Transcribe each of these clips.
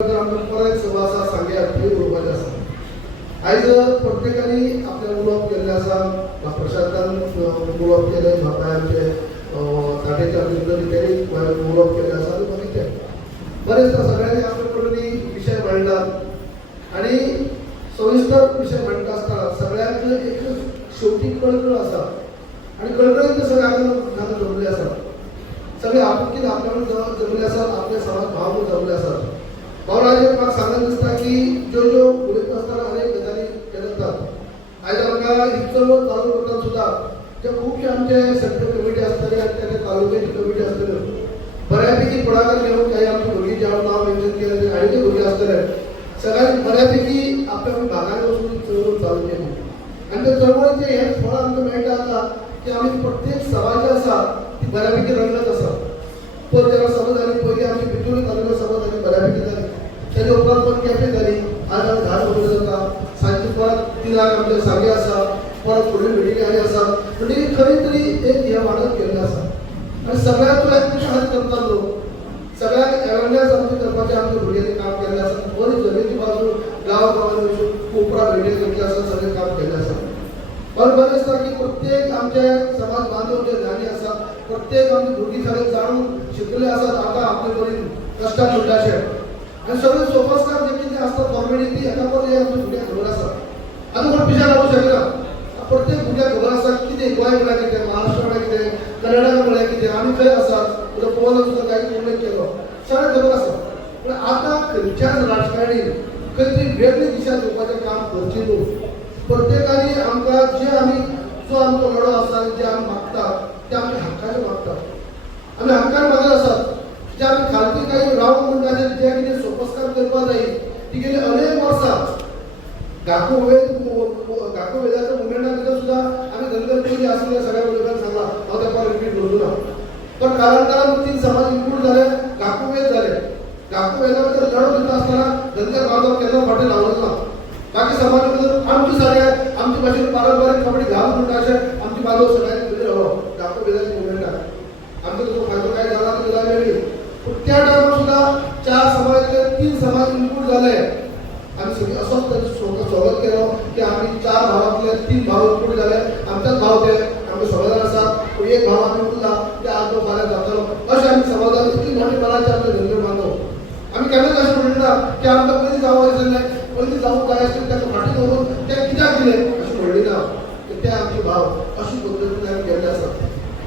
परत सभा सांगे उडोवपाचें आसा. आयज प्रत्येकानी आपले उलोवप केल्लें आसा. प्रशांतान उलोवप केलें, म्हाका आमचे साठेच्या भितर तेणी उलोवप केल्लें आसा आनी बरें बरें दिसता. सगळ्यांनी आपले कडून विशय मांडलात आनी सविस्तर विशय मांडटा आसतना सगळ्यांक एक शेवटी कळकळ आसा आनी कळकळीन सगळे जमले आसा. सगळे आपुलकीन आपल्या जमले आसात, आपले समाज भाव जमले आसात. भावनाचे म्हाका सांगत दिसता की ज्यो उलयता आसतना अनेक गजाली येतात. आयज आमकां ही चळवळ चालू करतना सुद्दां जे खुबशे आमचे सेंट्रल कमिटी आसतले आनी तेन्ना तालुक्याची कमिटी आसतल्यो बऱ्यापैकी फुडाकार घेवन काही आमचे भुरगीं जे हांव नांव मेन्शन केलें आनी जे भुरगीं आसतले सगळ्यांनी बऱ्यापैकी आपल्या भागांनी वचून चळवळ चालू केली. आनी त्या चळवळीचें हें फळ आमकां मेळटा आतां की आमी प्रत्येक सभा जी आसा ती बऱ्यापैकी रंगत आसा. पण जेन्ना सभा जाली पयलीं आमची भितूर तालुका सभा जाली बऱ्यापैकी जाली. तेजे उपरांत पण कॅफे जाली. आज आमी झाड बरोबर जाता. सांजची परत 3 आमचे सांगे आसा. परत फुडली मिटिंग आनी आसा. म्हणजे खरी तरी एक हे वाडत गेल्लें आसा आनी सगळ्यांक एकमेकां करतात लोक. सगळ्यांक अवेरनेस आमचे करपाचें आमच्या भुरग्यांनी काम केल्लें आसा. बरी जमेची बाजू गांवांनी वचून कोपरा मिटिंग घेतली आसा. सगळें काम केल्लें आसा. पण बरें दिसता की प्रत्येक आमचे समाज बांधव जे ज्ञानी आसा, प्रत्येक आमची भुरगीं सगळे जाणून शिकले आसात. आतां आपले कडेन कश्टान म्हणटाशे आनी सगळे सोफास्कार जे कितें आसता गव्हर्मेंटी ती एका परत आमच्या भुरग्यांक खबर आसा. आतां कोण पिशा लागू शकना. प्रत्येक भुरग्याक खबर आसा कितें गोंय म्हळ्यार कितें, महाराष्ट्र म्हळ्यार कितें, कर्नाटका म्हळ्यार कितें, आमी खंय आसात. उदक पवन सुद्दां काही उल्लेख केलो. सगळें खबर आसा. पूण आतां खंयच्याच राजकारणी खंय तरी वेगळी दिशा घेवपाचें काम करची न्हू. प्रत्येकानी आमकां जे आमी जो आमचो लढो आसा जे आमी मागतात ते आमच्या हक्काचे मागतात. आमी हक्कान मागत आसात. जे आमी खालती काही रावण म्हणटा जे कितें सोपस्कार करपा जाय ती गेली अनेक वर्सां गाको वेदाच्या मुवमेंटा भितर सुद्दां आमी धनगर पयलीं आसले सगळ्या लोकांक सांगला. हांव तेका रिपीट करूं ना. पण कालांतरान 3 समाज इनक्लूड जाले, गाको वेद जाले. गाको वेदा भितर लढो दिता आसतना धनगर बांदव केन्ना फाटीं लावलो ना. बाकी समाजा भितर आमची सारे आमची भाशेन पारंपारीक कपडे घालून म्हणटा अशें आमची बांदव सगळ्यांनी भितर रावलो गाको वेदाच्या मुवमेंटाक. आमचो जो फायदो काय जाला तो गजाल वेगळी. पूण त्या टायमार सुद्दां 4 समाजातले 3 समाज इनक्लूड जाले. आमी सगळीं असोच स्वागत केलो की आमी 4 भावांतले 3 भाव इनक्लूड जाले. आमचेच भाव ते आमचे समाधान आसात. पूण एक भाव आमी उरला ते आज तो फाल्यां जातलो अशें आमी समाधान इतली मोठी मनाचे आमचे धनगर बांदव. आमी केन्नाच अशें म्हणना की आमकां पयलीं जावं जाल्लें पयलीं जावूंक जाय आसलें ताका फाटीं दवरून ते कित्याक दिलें अशें म्हणली ना. ते आमचे भाव अशी पद्दतीन आमी केल्ले आसा.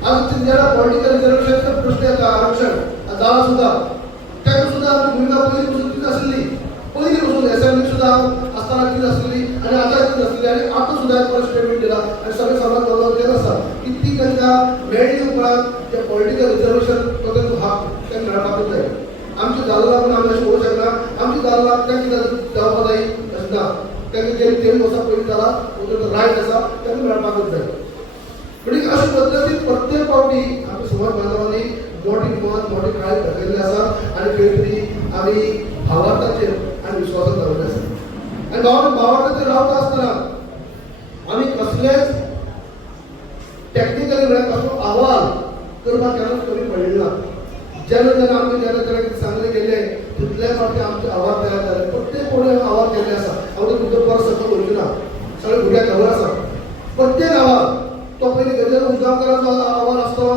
आज जेन्ना पॉलिटिकल रिजर्वेशनचो प्रश्न येता आरक्षण जाला सुद्दां तेका सुद्दां आमची भुमिका पयलीं पसून तीच आसली. पयलीं पसून एसेंब्लीक सुद्दां आसतना तीच आसली आनी आतां तीच आसली आनी आतां सुद्दां परत स्टेटमेंट दिला आनी सगळे समाज बांदव तेच आसा की ती तांकां मेळ्ळी उपरांत जे पॉलिटिकल रिजर्वेशन तो तेंचो हक तेंका मेळपाकूच जाय. आमची जाल्ला म्हूण आमी अशें म्हणूंक शकना. आमची जाल्ला तें कितें जावपा जाय अशें ना. तेंका गेली 23 वर्सां पयलीं जाला तो रायट आसा तेंका मेळपाकूच जाय. म्हणजे अशे पद्दतीन प्रत्येक फावटी आमच्या समाज बांदवांनी मोठी काळजी दाखयल्ली आसा आनी खंय तरी आमी भावार्थाचेर आनी विश्वासान रावल्ले आसा. आनी भावार्थाचेर रावता आसतना आमी कसलेच टेक्निकली म्हळ्यार कसलो अहवाल करपाक केन्नाच कमी पडलेलो ना. जेन्ना आमकां सांगले गेले तितले फावटी आमचे अहवाल तयार जाले. प्रत्येक कोणी अहवाल केल्ले आसा. हांव ते भितर परत सकयल वचूं ना. सगळे भुरग्यांक खबर आसा. प्रत्येक अहवाल तो पयलीं गजेंद्र उजगांवकाराचो अहवाल आसतलो.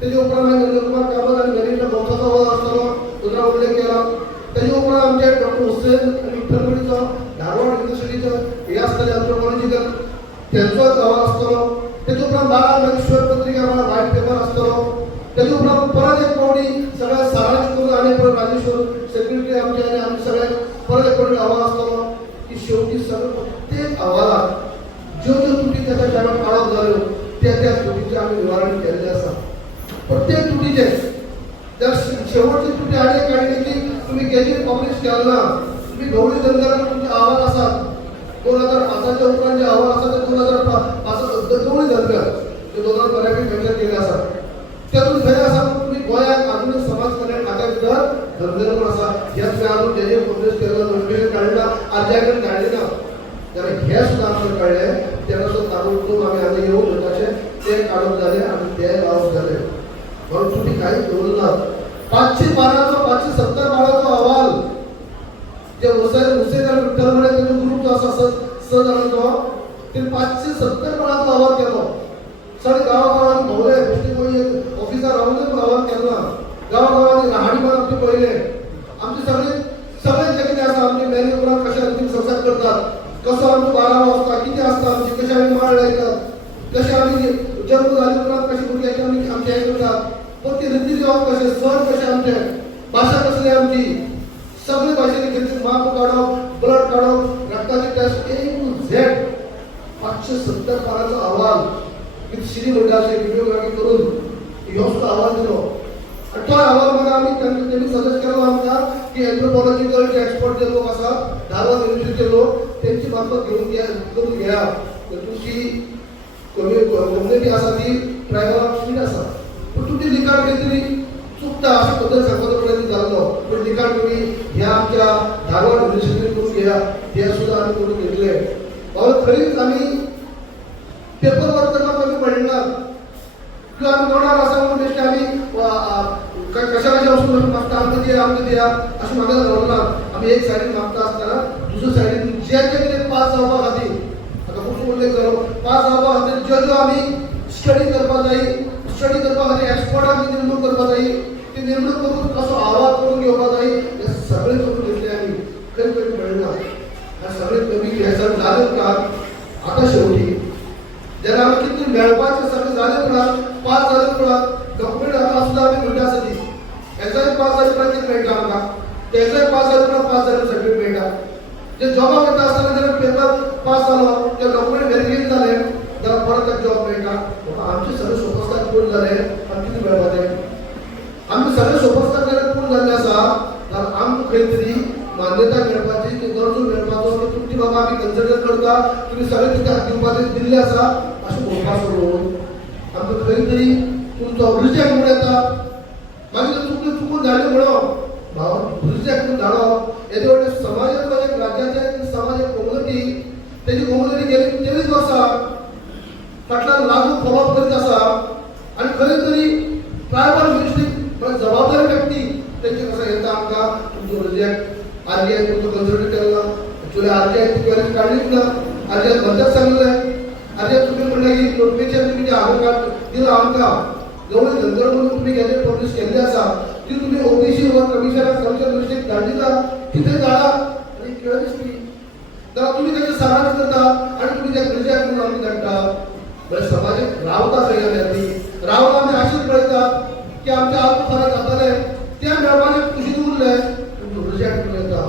तेजे उपरांत मागीर नंदकुमार कामत आनी गणेश भोंवसाचो अहवाल आसतलो. दुसरा उल्लेख केला. तेजे उपरांत आमचे डॉक्टर हुसेन आनी विठ्ठलपडीचो धारवाड युनिवर्सिटीचो हे आसतले एंथ्रोपॉलॉजिकल तेंचो अहवाल आसतलो. तेजे उपरांत बाळाश्वर पत्रिका म्हणून व्हायट पेपर आसतलो. तेजे उपरांत परत एक पावटी सगळ्या सारांश करून आनी परत राजेश्वर सेक्रेटरी आमचे आनी आमी सगळे परत एक पावटी अहवाल आसतलो की शेवटी सगळे प्रत्येक अहवालाक ज्यो त्रुटी त्याच्या टायमार काळाक जाल्यो त्या त्रुटीचें आमी निवारण केल्लें आसा. प्रत्येक त्रुटीचे जर शेवटची त्रुटी आनी एक काडली की तुमी गेजीट पब्लीश केलो ना. तुमी गवळी धनगरांक तुमचे अहवाल आसात 2005च्या उपरांत जे अहवाल आसा ते 2005 गवळी धनगर ते 2000 बऱ्यापैकी मेन्शन केले आसात. तेतून खंय आसा तुमी गोंयाक आजुनूय समाज कल्याण खात्या भितर धनगर म्हूण आसा. हे तुवें आजून जेजे पब्लीश केलो नोटिफिकेशन काडलें ना आर्जाकडे काडलें ना. जाल्यार हे सुद्दां आमकां कळ्ळें तेन्ना सुद्दां ताबडतोब आमी हांगा येवन म्हणटाशें तें काडूंक जालें आनी तें लावप जालें. म्हणून तुमी कांयच दवरनात. 512 570 बाळाचो अहवाल जे हुसेन आणि विठ्ठल म्हणे त्यांचा ग्रुप जो असा सहजानंदो ते 570 पणाचो आवाज केलो. सगळे गावागावांनी भोवले गोष्टी कोणी ऑफिसर राहून गावात केला. गावागावांनी राहणीमान आमचे पहिले आमचे सगळे जे कितें आसा आमचे मॅन्युअरां कशे अंतीम संस्कार करतात, कसो आमचो 12 आसता, कितें आसता आमची, कशे आमी माळ लायतात, कशे आमी जन्म जाले उपरांत कशे भुरग्याचे आमचे हें करतात, पण ते रिती रिवाज कशे, सण कशे आमचे, भाशा कसली आमची, सगळे भाशेने घेतली माप काडप, ब्लड काडप, रक्ताची टेस्ट A to Z 570 पानांचो अहवाल विथ श्री मंडळाचे व्हिडिओग्राफी करून ह्यो सुद्धा अहवाल दिलो. आणि तो अहवाल मग आम्ही त्यांनी सजेस्ट केलो आमकां की एन्थ्रोपॉलॉजिकल जे एक्सपर्ट जे लोक आसात धारवाड युनिव्हर्सिटीचे लोक त्यांची मार्फत करून घ्या. तुमची कम्युनिटी आसा ती ट्रायबल ऑफ स्पीड आसा, पण तुमची लिखाण कितें चुकता अशा बद्दल सांगपाचो प्रयत्न जाल्लो. पण लिखाण तुम्ही ह्या आमच्या धारवाड युनिव्हर्सिटीन करून घ्या, हे सुद्धा आम्ही करून घेतले. बाबा खरीच आम्ही पेपर वर्क करपाक कमी पडना किंवा आम्ही तोंडार आसा म्हणून बेश्टे आम्ही कशा वस्तू मागता आमकां दिया अशें म्हाका जावना. आमी एक सायडीन मागता आसतना दुसरे सायडीन जे कितें पास जावपा खातीर आतां खूब उल्लेख जालो पास जावपा खातीर ज्यो आमी स्टडी करपा जाय, स्टडी करपा खातीर एक्सपर्टांची नेमणूक करपा जाय, ती नेमणूक करून कसो आवाज करून घेवपा जाय हे सगळे करून घेतले आमी. खंय खंय मेळना आनी सगळे कमी घ्यायचं जाले उपरांत आतां शेवटी जेन्ना आमी कितें मेळपाचें सगळें जालें उपरांत पास जालें उपरांत डॉक्युमेंट आतां सुद्दां आमी म्हणटा आसा ती एक्झाम पास जाले उपरांत कितें मेळटा आमकां, ते एक्झाम पास जाले उपरांत पास जाले सर्टिफिकेट मेळटा. जे जॉबाक वता आसतना जेन्ना पेपर पास जालो ते डॉक्युमेंट व्हेरिफाय जाले जाल्यार परत एक जॉब मेळटा. आमचे सगळे सोपस्कार पूर्ण जाले आनी कितें मेळपाचें, आमचे सगळे सोपस्कार जर पूर्ण जाल्ले आसा जाल्यार आमकां खंय तरी मान्यता मेळपाची, दर्जो मेळपाचो की तुमची बाबा आमी कन्सिडर करता, तुमी सगळे कितें दिवपाचें दिल्लें आसा अशें म्हणपा सोडून आमकां खंय तरी तुमचो रिजेक्ट म्हणून येता. मागीर चुकून धाडले म्हणून भाव रिजेक्ट करून धाडप हेजे व्हडले समाजाचो एक राज्याचे समाज एक कम्युनिटी तेजी कम्युनिटी गेली 23 वर्सां फाटल्यान लागू फॉलोअप करीत आसा आनी खंय तरी ट्रायबल मिनिस्ट्री जबाबदारी व्यक्ती तेंचे कसो येता आमकां तुमचो रिजेक्ट आरटीआय तुमचो कन्सिडर केला एक्चुअली आरटीआय क्वेरी काडलीच ना. आरटीआय मध्येच सांगलें आरटीआय तुम्ही म्हणलें की नोटिफिकेशन तुमी जे आधार कार्ड दिलां आमकां एवढे धनगर म्हणून तुम्ही गेले पब्लिश केल्ले आसा ती तुम्ही ओबीसी वा कमिशनर दृश्टीक धाडिता तिथे धाडा आनी क्वेरीज ती जाल्यार तुमी तेचे सारांश करता आनी तुमी ते रिजेक्ट म्हणून आमी धाडटा. बरें समाजीक रावता खंय आमी रावन आमी अशीच पळयतात की आमचे आत्म फरक जाताले ते मेळपाचे खुशीन उरले पूण रिजेक्ट करून येता.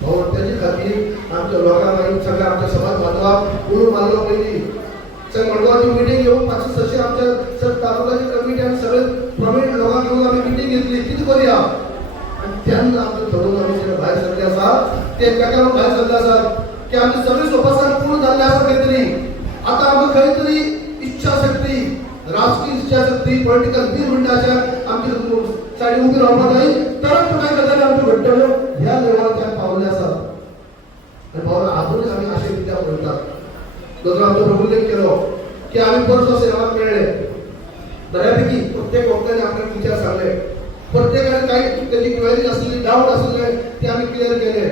म्हणून तेजे खातीर आमच्या लोकांक आनी सगळ्या आमच्या समाज बांधवांक उलो मारलो पयलीं सर मडगांवची मिटींग घेवन 500-600 आमच्या सर तालुक्याची कमिटी आनी सगळे प्रवीण लोकांक घेवन आमी मिटींग घेतली कितें करया आनी तेन्ना आमचे थरोवन आमी जे भायर सरले आसा ते एकामेकांक भायर सरले आसात की आमचे सगळे सोपास्कार पूर्ण जाल्ले आसा खंय तरी. आतां आमकां खंय तरी इच्छा शक्ती राजकीय इच्छा शक्ती पॉलिटिकल वीर म्हणटाचे आमचे सायडीन उबी रावपा जाय तरच कांय गजाली आमच्यो घडटल्यो ह्या लेवलार ते पावले आसात. आनी पावले आजूनय आमी अशे रित्या पळयतात. दोतोर आमचो प्रभुलेख केलो की आम्ही परसो सेवाक मेळ्ळे बऱ्यापैकी प्रत्येक वक्त्याने आपल्याला विचार सांगले प्रत्येकाने काही त्याची क्वेरी असलेली डाऊट असलेले ते आम्ही क्लिअर केले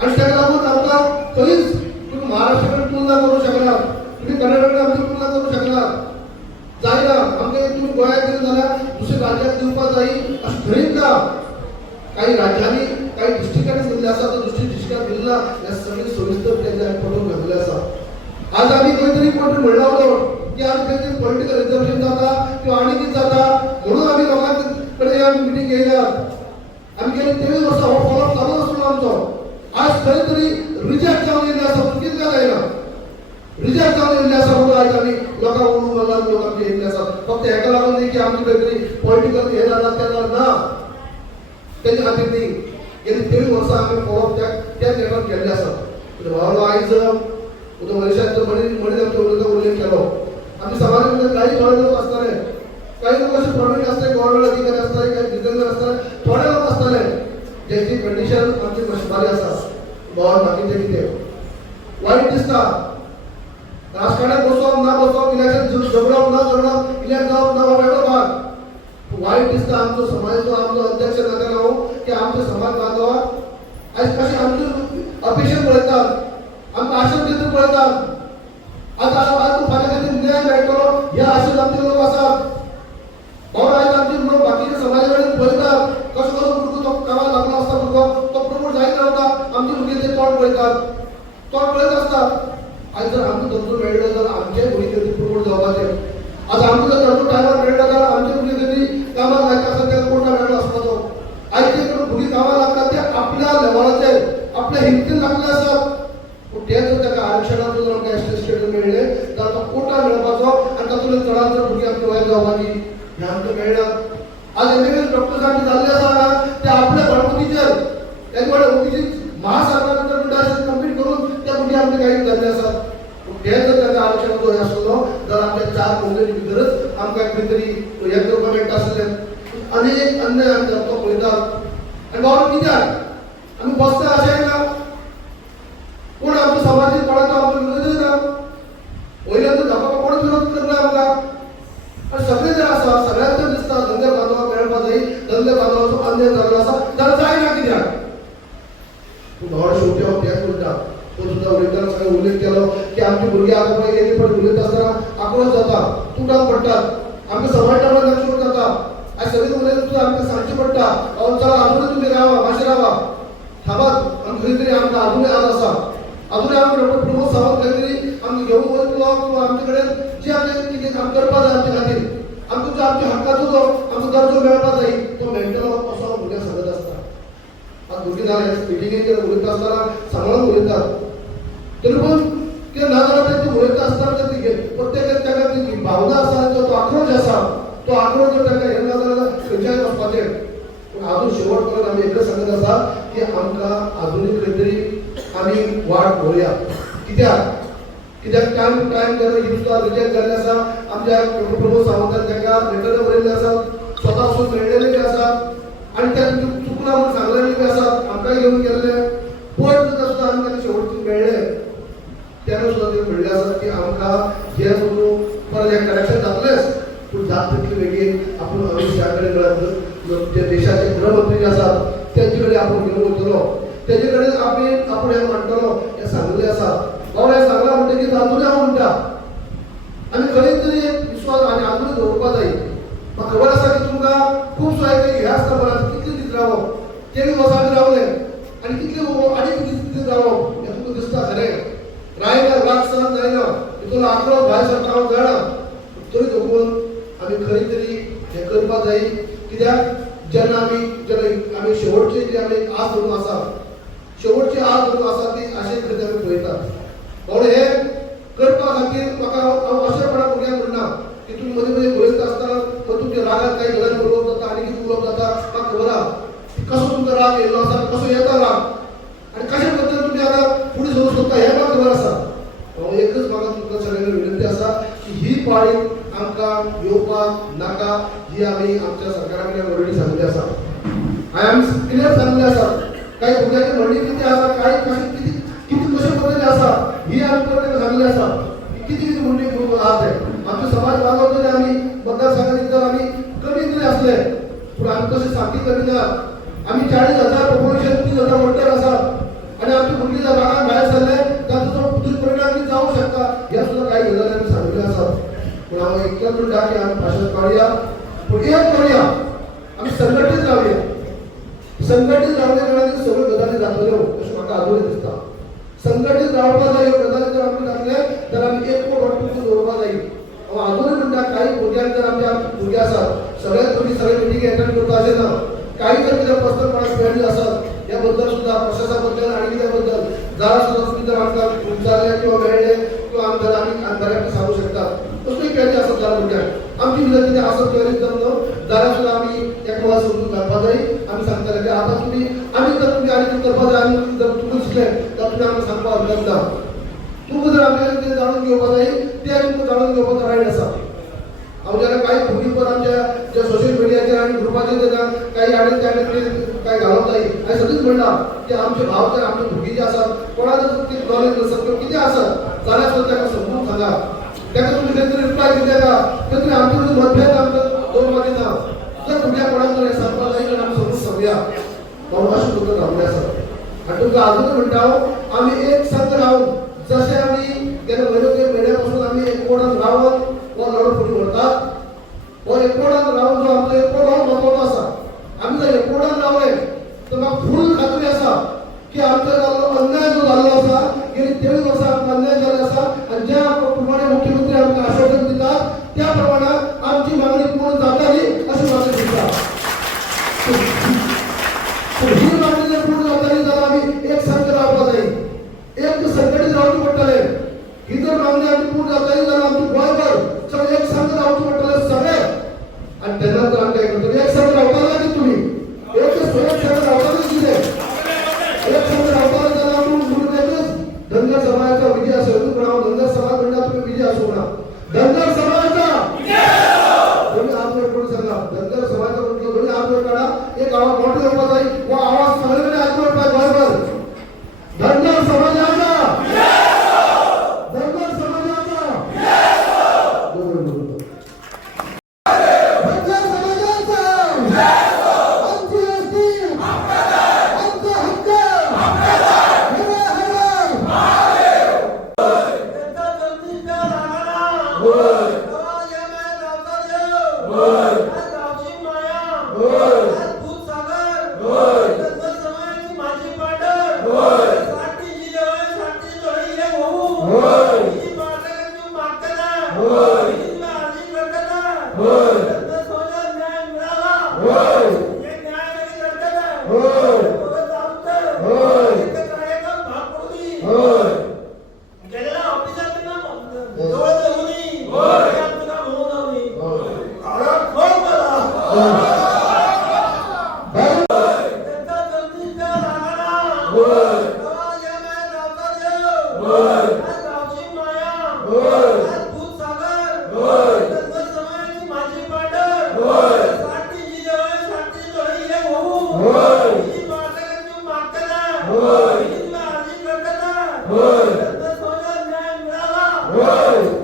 आणि त्याला लागून आमकां खंयच तुम्ही महाराष्ट्राकडे तुलना करू शकनात, तुम्ही कर्नाटकाकडे आमची तुलना करू शकनात जायना. आमकां तुम्ही गोंयांत दिले जाल्यार दुसऱ्या राज्यात दिवपाक जाय अशें खंयच ना. काही राज्यांनी काही डिस्ट्रिक्टांनी दिल्ले आसा तर दुसरी डिस्ट्रिक्टाक दिले ना. हे सगळे सविस्तर तेजे फोटो घातले आसा. आज आम्ही खंय कोण म्हणला की आज खंय पॉलिटिकल रिझर्वेशन जाता किंवा आनी कितें जाता म्हणून आमी लोकांक कडेन आमी मिटींग घेयनात. आमी गेली 23 वर्सां हो फॉलोअप चालू आसलो आमचो. आज खंय तरी रिजेक्ट जावन येयल्ले आसा पूण कितें जायना रिजेक्ट जावन येयल्ले आसा म्हणून आज आमी लोकांक उलोवंक लागला लोक आमचे येयल्ले आसात. फक्त हेका लागून न्ही की आमची खंय तरी पॉलिटिकल हे जाता तें जाता ना तेजे खातीर न्ही. गेली 23 वर्सां आमी फॉलोअप त्या लेवलार केल्ले आसा. भावालो आयज उदो वर्षाचो मणी आमच्या उल्लेख केलो आमी समाजामध्ये काही थोडे लोक असताले काही लोक असे प्रवीण असताले गव्हर्नमेंट अधिकारी असताले काही डिझायनर असताले थोडे लोक असताले ज्याची कंडिशन आमची बरी आसा. भावान बाकीचे कितें वाईट दिसता राजकारणात बसोवप ना बसोवप इलेक्शन झगडप ना झगडप इलेक्शन जावप ना वेगळो भाग वाईट दिसता आमचो समाजाचो आमचो अध्यक्ष जाता हांव की आमचे समाज बांधवाक आज अपेक्षा पळयतात आमकां आशा केंद्र पळयतात आज फाल्यां खातीर न्याय मेळटलो ह्या आशेन आमचे लोक आसात बाबा आयज आमचे लोक बाकीच्या समाजा कडेन पळयतात कसो कसो भुरगो तो कामाक लागलो आसता भुरगो तो प्रमोट जायत रावता आमचे भुरगे ते तोंड पळयतात तोंड पळयत आसता आयज जर आमकां धंदो मेळ्ळो जाल्यार आमचेय भुरगे प्रमोट जावपाचे आज आमकां जर धंदो टायमार मेळ्ळो जाल्यार आमचे भुरगे तरी कामाक लायता आसता त्या कोर्टा मेळ्ळो आसता तो आयज जे भुरगे कामाक लागतात ते आपल्या लेवलाचेर आपल्या हिमतीन लागले आसात पूण ते जर ताका आरक्षणाचो जर आमकां एसटी स्टेटस मेळ्ळे जाल्यार तो कोटा मेळपाचो आनी तातूंतले चडांत चड भुरगे आमचे वयर जावपाची हे आमकां मेळना आज एमबीबीएस डॉक्टर आमचे जाल्ले आसा ते आपल्या गणपतीचेर त्यामुळे ओबीसी महासंघाचा मंडळाचे कंप्लीट करून त्या भुरगे आमचे काही जाल्ले आसात हे जर ताका आरक्षणाचो हे आसलो जाल्यार आपल्या 4 महिन्यां भितरच आमकां खंय तरी हे करपाक मेळटा आसलें अनेक अन्याय आमी जाता पळयतात आनी बाबा कित्याक आमी बसता अशें ना कोण आमचो समाजीक कोणाचो आमचो विरोध ना वयल्यान धक्को कोण विरोध करना आमकां आनी सगळे जे आसा सगळ्यांक जर दिसता धंदे बांदोवपाक मेळपा जाय धंदे बांदोवपाचो अन्याय जाल्लो आसा जाल्यार जायना कित्याक पूण व्हड शेवटी हांव तेंच म्हणटा तो सुद्दां उलयतना सगळें उल्लेख केलो की आमची भुरगीं आतां पळय एक फावट उलयता आसतना आक्रोश जाता तुटाक पडटात आमकां समाजटा लक्ष जाता आयज सगळें उलयता सुद्दां आमकां सांगचें पडटा चला अजूनय तुमी रावा मातशें रावा थांबात आनी खंय तरी आमकां अजूनय आज आसा अजूनय आमकां डॉक्टर प्रमोद सावंत खंय तरी आमकां घेवन वयतलो किंवा आमचे कडेन जे आमचें कितें काम करपा जाय आमचे खातीर आमकां जो आमच्या हक्काचो जो आमचो दर्जो मेळपा जाय तो मेळटलो असो हांव भुरग्यांक सांगत आसता आज भुरगीं जाले मिटिंगेक उलयता आसतना सांबाळून उलयतात तरी पूण कितें ना जाल्यार तेंचे उलयता आसतना प्रत्येकान ताका ती भावना आसा तो आक्रोश आसा तो आक्रोश जर ताका हे ना जाल्यार खंयच्याय वचपाचें पूण आजून शेवट करून आमी एकच सांगत आसा की आमकां आजुनूय खंय तरी आमी वाट पळोवया कित्याक टायम टू टायम जेन्ना ही सुद्दां रिजेक्ट जाल्ले आसा आमच्या प्रमोद सावंतान तांकां लेटर बरयल्ले आसात स्वता वचून मेळ्ळेले बी आसात आनी त्या चुकना म्हूण सांगलेले बी आसात आमकां घेवन गेल्ले पण सुद्दां आमकां ते शेवटचे मेळ्ळे तेन्ना सुद्दां ते म्हणले आसात की आमकां जे म्हणून परत एक कनेक्शन जातलेंच पूण जाता तितले बेगीन आपूण अमित शहा कडेन जे देशाचे गृहमंत्री जे आसात तेंचे कडेन आपूण घेवन वयतलो तेजे कडेन आपूण हे म्हणटलो हे सांगलेलें आसा बाबा हे सांगला म्हणटकीर आजूनय हांव म्हणटा आनी खंय तरी एक विश्वास आनी आजूनय दवरपा जाय म्हाका खबर आसा की तुमकां खूब हे आसता मनांत कितले दीस रावप तेवी वसांनी रावले आनी कितले आनीक दीस रावप हें तुमकां दिसता खरें रायना राग सहन जायना तितून आक्रोश भायर सरता हांव जाणा तरी देखून आमी खंय तरी हें करपा जाय कित्याक जेन्ना आमी शेवटची जी आमी आस धरून आसा शेवटची आस धरून आसा ती आशे खंय आमी पळयतात म्हणून हे करपा खातीर म्हाका हांव अशेंपणा भुरग्यांक म्हणना की तुमी मदीं मदीं उलयता आसतना तुमच्या रागार कांय गजाली उलोवप जाता आनी कितें उलोवप जाता म्हाका खबर आहा कसो तुमकां राग येयल्लो आसा कसो येता राग आनी कशे पद्दतीन तुमी आतां फुडें सरूंक सोदता हें म्हाका खबर आसा हांव एकच म्हाका तुमकां सगळ्यांक विनंती आसा की ही पाळी आमकां येवपाक नाका ही आमी आमच्या सरकारा कडेन ऑलरेडी सांगली आसा आय एम क्लियर सांगले आसा कांय भुरग्यांची म्हणणी कितें आसा कांय कशें कितें कशे पद्दतीन आसा ही आमी ताका सांगले आसा कितें कितें म्हणणी करूंक आहा ते आमचो समाज बांदलो तरी आमी मतदारसंघांनी जर आमी कमी तरी आसले पूण आमी तशें सामकी कमी ना आमी 40,000 पॉप्युलेशन 30,000 वोटर आसात आनी आमची भुरगीं जर रागान भायर सरले ताचो दुश्परिणाम जावंक शकता ह्या सुद्दां कांय गजाली आमी सांगल्यो आसात पूण हांव इतलेंच म्हणटा की आमी भाशण काडया पूण एक करूया आमी संघटीत रावया संघटीत रावले कारणान सगळ्यो गजाली जातल्यो अशें म्हाका आजूनय दिसता संघटीत रावपा जाय ह्यो गजाली जर आमी जातले जाल्यार आमी एकवट वाटून दवरपा जाय हांव आजूनय म्हणटा काही भुरग्यांक जर आमच्या भुरगे आसात सगळ्याच भुरगीं सगळे मिटींग एटेंड करता अशें ना काही जर कितें पर्सनल कोणाक फ्रेंड्स आसात ह्या बद्दल सुद्दां प्रशासा बद्दल आनी कित्या बद्दल जाल्यार सुद्दां तुमी जर आमकां विचारले किंवा मेळ्ळे किंवा आमकां आमी बऱ्याक सांगूं शकतात कसलीय क्वेरी आसत जाल्यार भुरग्यांक आमची भितर कितें आसत क्वेरीज जर न्हू जाल्यार सुद्दां आमी एकामेकाक समजून घालपा जाय आमी सांगतले की आतां तुमी आनी जर तुमी आनी कितें करपा जाय आनी जर तुमकां दिसलें जाल्यार तुमी आमकां सांगपा हरकत ना तुमकां जर आमकां कितें जाणून घेवपा जाय तें तुमकां जाणून घेवपाचो रायट आसा हांव जेन्ना काही भुरगीं पण आमच्या जे सोशल मिडियाचेर आनी ग्रुपाचेर जेन्ना काही आनी काय घालप जाय हांवें सगळींच म्हणलां की आमचे भाव जर आमचे भुरगीं जे आसात कोणाक जर ती नॉलेज नसत किंवा कितें आसत जाल्यार सुद्दां ताका समजून सांगा ताका तुमी खंय तरी रिप्लाय दिता खंय तरी आमचे कडेन मतभेद आमकां दवरपाचें ना जर भुरग्याक कोणाक जर सांगपाक जाय जाल्यार आमी समजून सांगुया हांव अशें करून रावले आसा आणि तुमका अजून म्हणता आम्ही एक संघ राहून जसे आम्ही गेल्या महिन्यापासून आम्ही एकवटान राहून व लढत फुटी करतात व एकवटान राहून जो आमचा एकवट राहून महत्वाचा असा आम्ही जर एकवटान रावले तर म्हाका फुल खात्री असा की आमच्या अन्याय जो झालेला असा गेली 23 वर्सां आमकां अन्याय झाला असा आणि ज्या प्रमाणे मुख्यमंत्री आमकां आश्वासन दितात त्या प्रमाणे आमची मागणी पूर्ण जाताली अशी मागणी दिसता ही मागणी जर पूर्ण जाताली जाल्यार आम्ही एक संघ रावपाक जाय एक संघटीत रावचे पडटले ही जर मागणी आमची पूर्ण जाताली जाल्यार आमची गोंयभर सगळे एक संघ रावचे पडटले सगळे आणि तेन्ना तर आमकां करतले एक संघ रावपाक जाय तुम्ही एक संघ रावपाक कितें एक संघ रावपाक जाल्यार आमी मुर्गेच धनगर समाजाचा विजय असेल पण धनगर समाज म्हणटा तुम्ही विजय असो ना धनगर समाजाचा तुम्ही हात वर करून सांगा धनगर समाजाचा म्हटलं तुम्ही हात वर काढा एक आवाज मोठे होत आहे व आवाज सगळ्यांनी ऐकून पाहिजे बरोबर धनगर समाजाचा धनगर समाजाचा धनगर समाजाचा आमची असती आमचा हक्क Hoy!